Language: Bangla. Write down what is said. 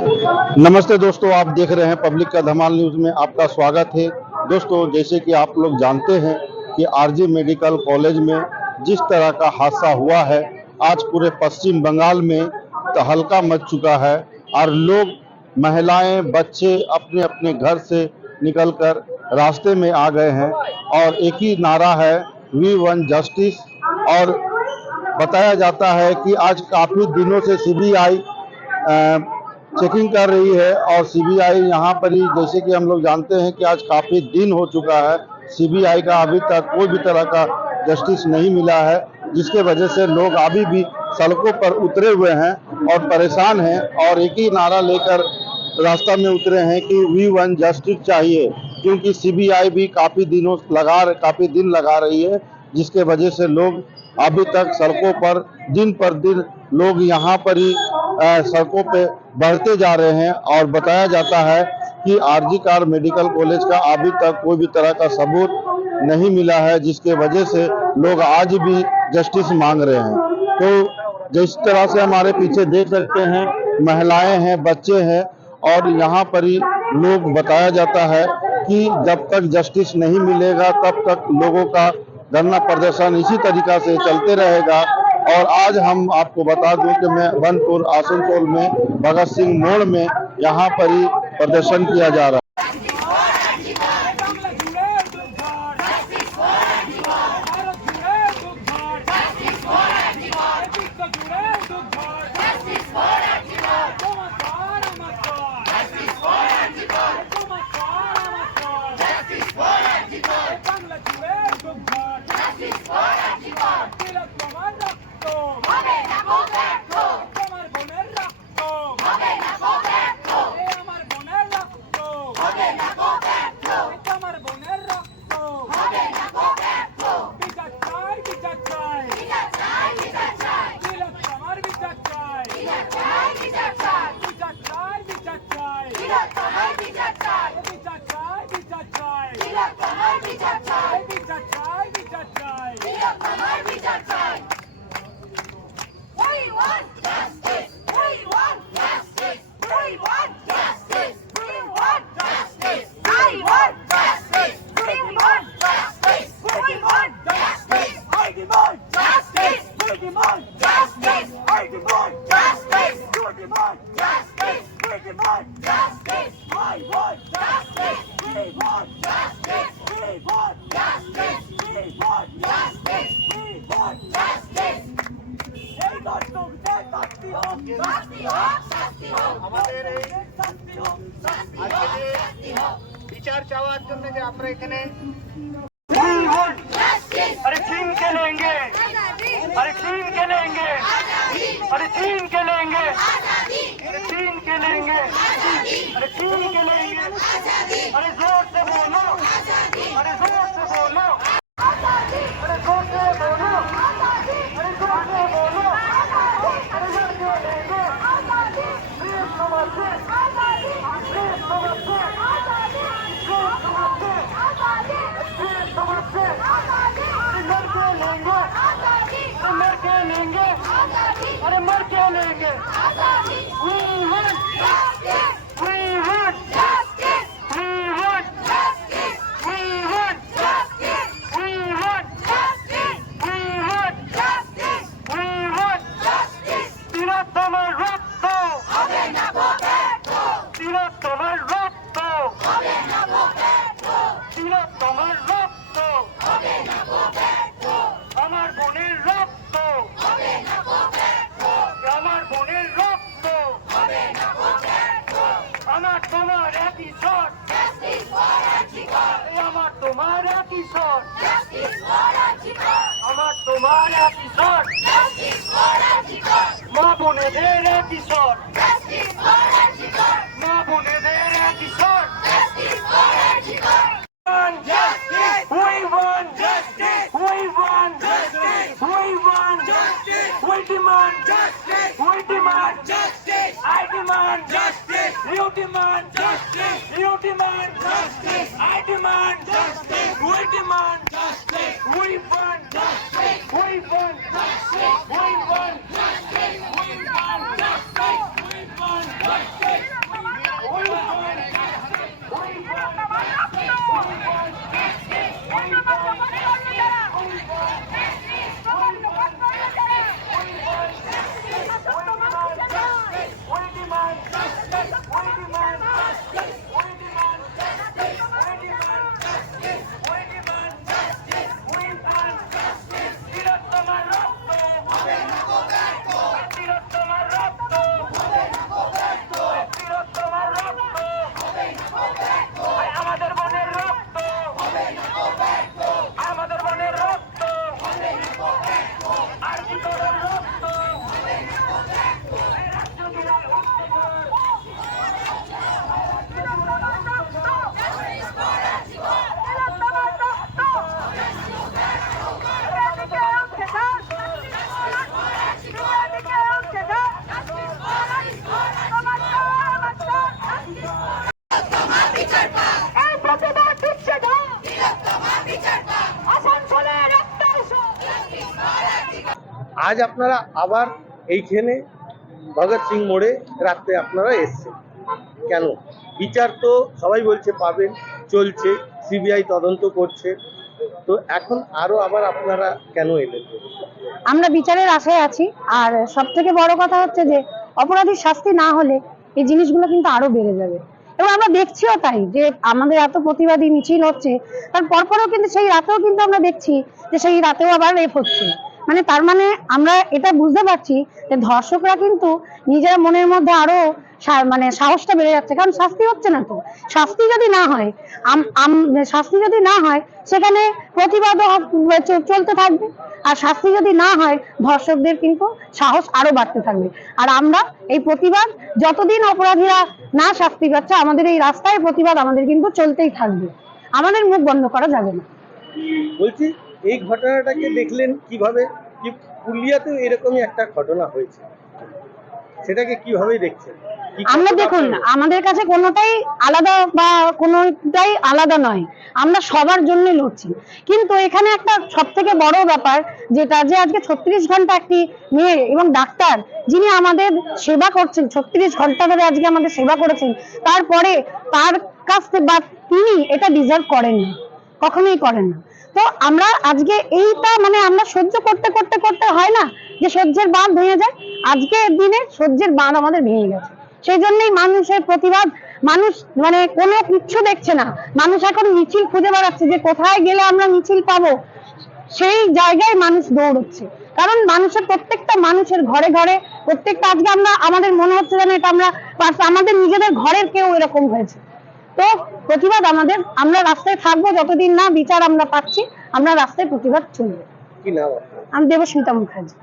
नमस्ते दोस्तों, आप देख रहे हैं पब्लिक का धमाल न्यूज़ में आपका स्वागत है। दोस्तों, जैसे कि आप लोग जानते हैं कि आरजी मेडिकल कॉलेज में जिस तरह का हादसा हुआ है, आज पूरे पश्चिम बंगाल में तहलका मच चुका है और लोग, महिलाएं, बच्चे अपने अपने घर से निकलकर रास्ते में आ गए हैं और एक ही नारा है, वी वांट जस्टिस। और बताया जाता है कि आज काफ़ी दिनों से सीबीआई चेकिंग कर रही है और सीबीआई यहाँ पर ही, जैसे कि हम लोग जानते हैं कि आज काफ़ी दिन हो चुका है, सीबीआई का अभी तक कोई भी तरह का जस्टिस नहीं मिला है, जिसके वजह से लोग अभी भी सड़कों पर उतरे हुए हैं और परेशान हैं और एक ही नारा लेकर रास्ता में उतरे हैं कि वी वांट जस्टिस चाहिए, क्योंकि सीबीआई भी काफ़ी दिन लगा रही है, जिसके वजह से लोग अभी तक सड़कों पर दिन पर दिन लोग यहाँ पर ही सड़कों पे बढ़ते जा रहे हैं। और बताया जाता है कि आरजी कार मेडिकल कॉलेज का अभी तक कोई भी तरह का सबूत नहीं मिला है, जिसके वजह से लोग आज भी जस्टिस मांग रहे हैं। तो जिस तरह से हमारे पीछे देख सकते हैं, महिलाएं हैं, बच्चे हैं और यहाँ पर ही लोग, बताया जाता है कि जब तक जस्टिस नहीं मिलेगा तब तक लोगों का धरना प्रदर्शन इसी तरीका से चलते रहेगा। और आज हम आपको बता दूं कि मैं बनपुर आसनसोल में भगत सिंह मोड़ में यहाँ पर ही प्रदर्शन किया जा रहा है। বিচার চাওয়ার জন্য যে আমরা এখানে अरे छीन के लेंगे, अरे छीन के लेंगे, अरे छीन के लेंगे, अरे छीन के लेंगे, अरे छीन के लेंगे, अरे जोर से बोलो, अरे जोर से बोलो, अरे जोर से बोलो, अरे जोर से बोलो, अरे जोर से लेंगे, प्लीज समझते, प्लीज समझते, प्लीज समझते, प्लीज समझते, अरे मर के लेंगे, अरे मर के लेंगे, अरे मर के लेंगे। We want justice. We want justice. We want justice. We want justice. We want justice. We want justice. We want justice. তিলোত্তমার রক্ত হবে না ব্যর্থ। তিলোত্তমার রক্ত হবে না ব্যর্থ। তিলোত্তমার রক্ত হবে না ব্যর্থ। আমার বোনের রক্ত হবে না ব্যর্থ। আমার বোনের রক্ত হবে না ব্যর্থ। আমার তোমার একই স্বর, জাস্টিস ফর আর্জিকর। আমার তোমার একই স্বর, জাস্টিস ফর আর্জিকর। আমার তোমার একই স্বর, জাস্টিস ফর আর্জিকর। মা বোনেদের একই স্বর, জাস্টিস ফর আর্জিকর। মা বোনেদের একই স্বর, justice for RG Kar. Justice! We want justice! We want justice! We want justice! We demand justice! We demand justice! I demand justice! You demand justice! You demand justice! I demand justice! We demand justice! We want justice! We want justice! We want justice! We want justice! We want justice! আজ আপনারা আবার এইখানে ভগৎ সিং মোড়ে রাত্রে আপনারা এসছেন কেন? বিচার তো সবাই বলছে পাবেন, চলছে, সিবিআই তদন্ত করছে, তো এখন আরো আবার আপনারা কেন এলেন? আমরা বিচারের আশায় আছি। আর সব থেকে বড় কথা হচ্ছে যে অপরাধীর শাস্তি না হলে এই জিনিসগুলো কিন্তু আরো বেড়ে যাবে, এবং আমরা দেখছিও তাই যে আমাদের এত প্রতিবাদী মিছিল হচ্ছে, তার পরপরও কিন্তু সেই রাতেও কিন্তু আমরা দেখছি যে সেই রাতেও আবার রেপ হচ্ছে। মানে তার মানে আমরা এটা বুঝতে পারছি যে ধর্ষকরা কিন্তু নিজের মনের মধ্যে আরো মানে সাহসটা বেড়ে যাচ্ছে, কারণ শাস্তি হচ্ছে না। তো শাস্তি যদি না হয় শাস্তি যদি না হয় সেখানে প্রতিবাদও চলতে থাকবে, আর শাস্তি যদি না হয় ধর্ষকদের কিন্তু সাহস আরো বাড়তে থাকবে। আর আমরা এই প্রতিবাদ যতদিন অপরাধীরা না শাস্তি পাচ্ছে, আমাদের এই রাস্তায় প্রতিবাদ আমাদের কিন্তু চলতেই থাকবে, আমাদের মুখ বন্ধ করা যাবে না। বলছি, এই ঘটনাটাকে দেখলেন কিভাবে? কি পুরুলিয়াতেও এরকমই একটা ঘটনা হয়েছে, সেটাকে কিভাবে দেখছেন? আমরা দেখুন, আমাদের কাছে কোনোটাই আলাদা বা কোনোটাই আলাদা নয়, আমরা সবার জন্য লড়ছি। কিন্তু এখানে একটা সব থেকে বড় ব্যাপার যেটা, যে আজকে 36 ঘন্টা একটি মেয়ে এবং ডাক্তার যিনি আমাদের সেবা করছেন, 36 ঘন্টা ধরে আজকে আমাদের সেবা করেছেন, তারপরে তার কাছ থেকে বা তিনি এটা ডিজার্ভ করেন না, কখনোই করেন না। তো আমরা আজকে এইটা মানে আমরা সহ্য করতে করতে করতে হয় না যে সহ্যের বাঁধ ভেঙে যায়, আজকের দিনে সহ্যের বাঁধ আমাদের ভেঙে গেছে। সেই জন্যই মানুষের প্রতিবাদ, মানুষ মানে কোনো কিচ্ছু দেখছে না, মানুষ এখন মিছিল খুঁজে বেড়াচ্ছে যে কোথায় গেলে আমরা মিছিল পাবো, সেই জায়গায় মানুষ দৌড়চ্ছে। কারণ মানুষের প্রত্যেকটা মানুষের ঘরে ঘরে প্রত্যেকটা, আজকে আমরা আমাদের মনে হচ্ছে যেন এটা আমরা আমাদের নিজেদের ঘরের কেউ এরকম হয়েছে। তো প্রতিবাদ আমাদের, আমরা রাস্তায় থাকবো যতদিন না বিচার আমরা পাচ্ছি, আমরা রাস্তায় প্রতিবাদ চলবে। কি নাম আপনার? আমি দেবস্মিতা মুখার্জি।